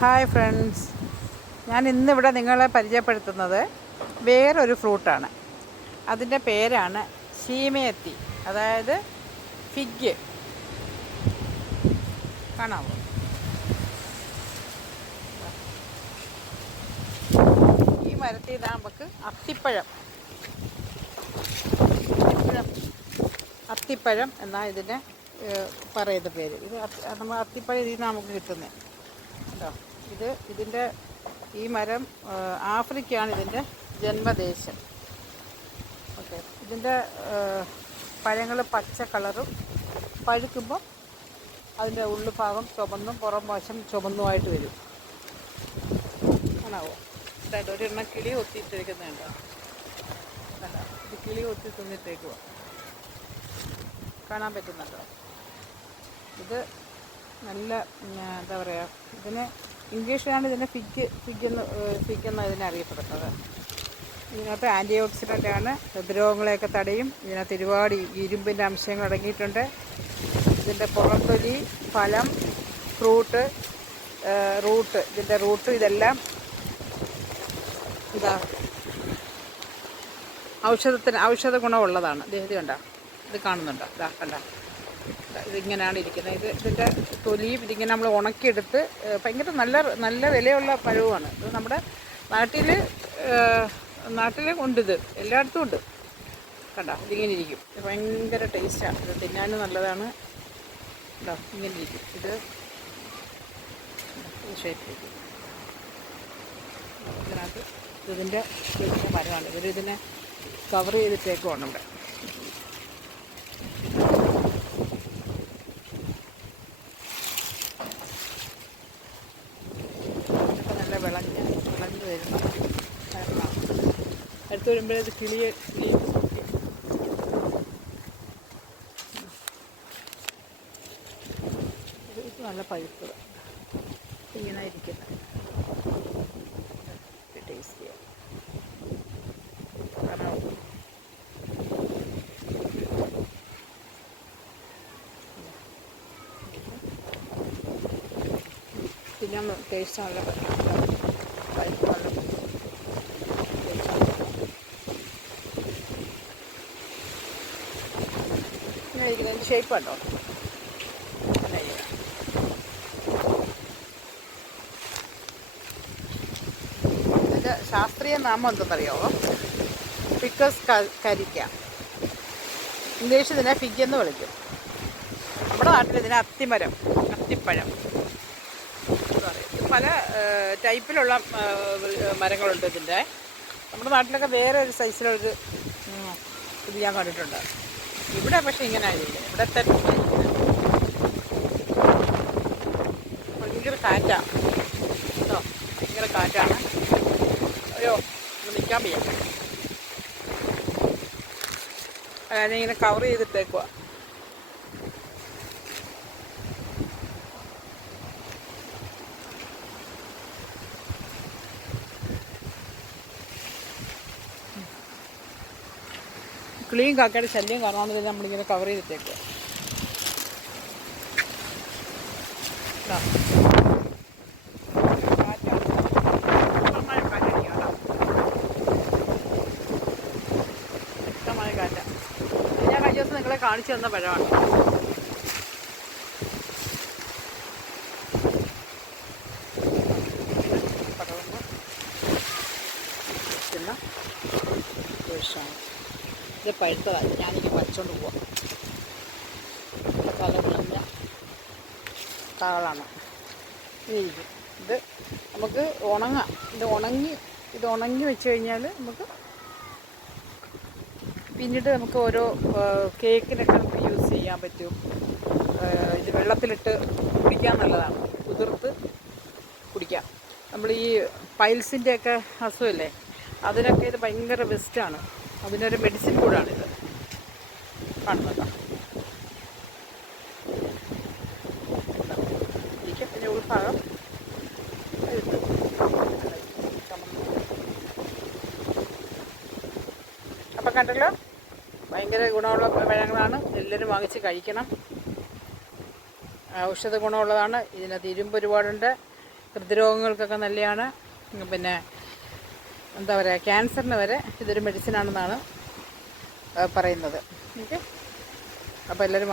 Hi friends, ഞാൻ ഇന്നിവിടെ നിങ്ങളെ പരിചയപ്പെടുത്തുന്നത് വേറൊരു ഫ്രൂട്ടാണ്. അതിൻ്റെ പേരാണ് ശീമയത്തി, അതായത് ഫിഗ്. കാണാമോ? ഈ മരത്തിൽ നിന്ന് നമുക്ക് അത്തിപ്പഴം എന്നാ ഇതിനെ പറയുന്ന പേര്. ഇത് നമ്മൾ അത്തിപ്പഴം ഇതിൽ നിന്ന് നമുക്ക് കിട്ടുന്നത് കേട്ടോ. ഇതിൻ്റെ ഈ മരം ആഫ്രിക്കയാണ് ഇതിൻ്റെ ജന്മദേശം. ഓക്കെ, ഇതിൻ്റെ പഴങ്ങൾ പച്ച കളറും പഴുക്കുമ്പോൾ അതിൻ്റെ ഉള്ളുഭാഗം ചുവന്നും പുറം വശം ചുവന്നുമായിട്ട് വരും. കാണാവോ? അതായത് ഒരെണ്ണം കിളി ഒത്തിയിട്ടിരിക്കുന്നുണ്ടോ? അല്ല, ഇത് കിളി ഒത്തി തിന്നിട്ടേക്കുവാ. കാണാൻ പറ്റുന്നുണ്ടോ? ഇത് നല്ല എന്താ പറയുക, ഇതിന് ഇംഗ്ലീഷിലാണ് ഇതിനെ ഫിഗ് എന്ന് ഇതിനെ അറിയപ്പെടുന്നത്. ഇതിനകത്ത് ആൻറ്റി ഓക്സിഡൻ്റാണ്, ഹൃദ്രോഗങ്ങളെയൊക്കെ തടയും. ഇതിനകത്ത് ഒരുപാട് ഇരുമ്പിൻ്റെ അംശങ്ങൾ അടങ്ങിയിട്ടുണ്ട്. ഇതിൻ്റെ പുറത്തൊലി, ഫലം, റൂട്ട്, ഇതിൻ്റെ റൂട്ട് ഇതെല്ലാം ഇതാ ഔഷധ ഗുണമുള്ളതാണ്. ഇത് കണ്ടോ? ഇത് കാണുന്നുണ്ടോ? ഇതാ കണ്ട, ഇതിങ്ങനെയാണ് ഇരിക്കുന്നത്. ഇതിൻ്റെ തൊലിയും ഇതിങ്ങനെ നമ്മൾ ഉണക്കിയെടുത്ത് ഭയങ്കര നല്ല വിലയുള്ള പഴവുമാണ്. ഇത് നമ്മുടെ നാട്ടിൽ ഉണ്ട്, ഇത് എല്ലായിടത്തും ഉണ്ട്. കണ്ടോ? ഇതിങ്ങനെ ഇരിക്കും. ഇത് ഭയങ്കര ടേസ്റ്റാണ്. ഇത് തിന്നാനും നല്ലതാണ്. കണ്ടോ? ഇങ്ങനെ ഇരിക്കും. ഇത് ഷേപ്പിലിരിക്കും. ഇതിനകത്ത് ഇതിൻ്റെ മരമാണ്. ഇതിനെ കവർ ചെയ്തിട്ടേക്കുവാണ് ഇവിടെ. വിളഞ്ഞ് വരുന്ന അടുത്ത് വരുമ്പോഴേ ഇത് കിളിയെ ഇത് നല്ല പഴുപ്പ് ഇങ്ങനെ ഇരിക്കുന്നത് ടേസ്റ്റിയാണ്. കാരണം പിന്നെ ടേസ്റ്റ് നല്ല ഇരിക്കുന്നതിൻ്റെ ഷേപ്പ് കണ്ടോ? ഇതിൻ്റെ ശാസ്ത്രീയ നാമം എന്തെന്നറിയാമോ? ഫിക്കസ് കരിക്ക. ഇംഗ്ലീഷിൽ ഇതിനെ ഫിഗ് എന്ന് വിളിക്കും. നമ്മുടെ നാട്ടിൽ ഇതിനെ അത്തിപ്പഴം എന്ന് പറയും. പല ടൈപ്പിലുള്ള മരങ്ങളുണ്ട് ഇതിൻ്റെ. നമ്മുടെ നാട്ടിലൊക്കെ വേറെ ഒരു സൈസിലൊരു ഇത് ഞാൻ കണ്ടിട്ടുണ്ട്. ഇവിടെ പക്ഷെ ഇങ്ങനെ ആയില്ല. ഇവിടെ തന്നെ ഭയങ്കര കാറ്റാണ് കേട്ടോ, ഭയങ്കര കാറ്റാണ്. അയ്യോ, നിൽക്കാൻ വയ്യ. ഞാനിങ്ങനെ കവർ ചെയ്തിട്ടേക്കുക. കിളിയും കാക്കയുടെ ശല്യം കാണാമെന്ന് നമ്മളിങ്ങനെ കവർ ചെയ്തിട്ടേക്കുക. വ്യക്തമായ കാറ്റ. ഞാൻ കഴിഞ്ഞ ദിവസം നിങ്ങളെ കാണിച്ചു തന്ന പഴമാണ്. ഇത് പഴുത്തതാണ്. ഞാനിങ്ങനെ പറിച്ചുകൊണ്ട് പോവാം. പല വിളഞ്ഞ കാളാണ് ഇതിരിക്കും. ഇത് നമുക്ക് ഉണങ്ങാം. ഇത് ഉണങ്ങി വെച്ച് കഴിഞ്ഞാൽ നമുക്ക് പിന്നീട് നമുക്ക് ഓരോ കേക്കിനൊക്കെ നമുക്ക് യൂസ് ചെയ്യാൻ പറ്റും. ഇത് വെള്ളത്തിലിട്ട് കുടിക്കാൻ നല്ലതാണ്. കുതിർത്ത് കുടിക്കാം. നമ്മൾ ഈ പൈൽസിൻ്റെയൊക്കെ അസുഖമില്ലേ, അതിനൊക്കെ ഇത് ഭയങ്കര ബെസ്റ്റാണ്. അതിനൊരു മെഡിസിൻ കൂടാണിത്. കാണുന്നതാ ഇരിക്കും. പിന്നെ ഉൾഭാഗം അപ്പം കണ്ടല്ലോ, ഭയങ്കര ഗുണമുള്ള പഴങ്ങളാണ്. എല്ലാവരും വാങ്ങിച്ച് കഴിക്കണം. ഔഷധ ഗുണമുള്ളതാണ്. ഇതിനകത്ത് ഇരുമ്പ് ഒരുപാടുണ്ട്. ഹൃദ്രോഗങ്ങൾക്കൊക്കെ നല്ലതാണ്. പിന്നെ എന്താ പറയുക, ക്യാൻസറിന് വരെ ഇതൊരു മെഡിസിനാണെന്നാണ് പറയുന്നത്. ഓക്കെ, അപ്പോൾ എല്ലാവരും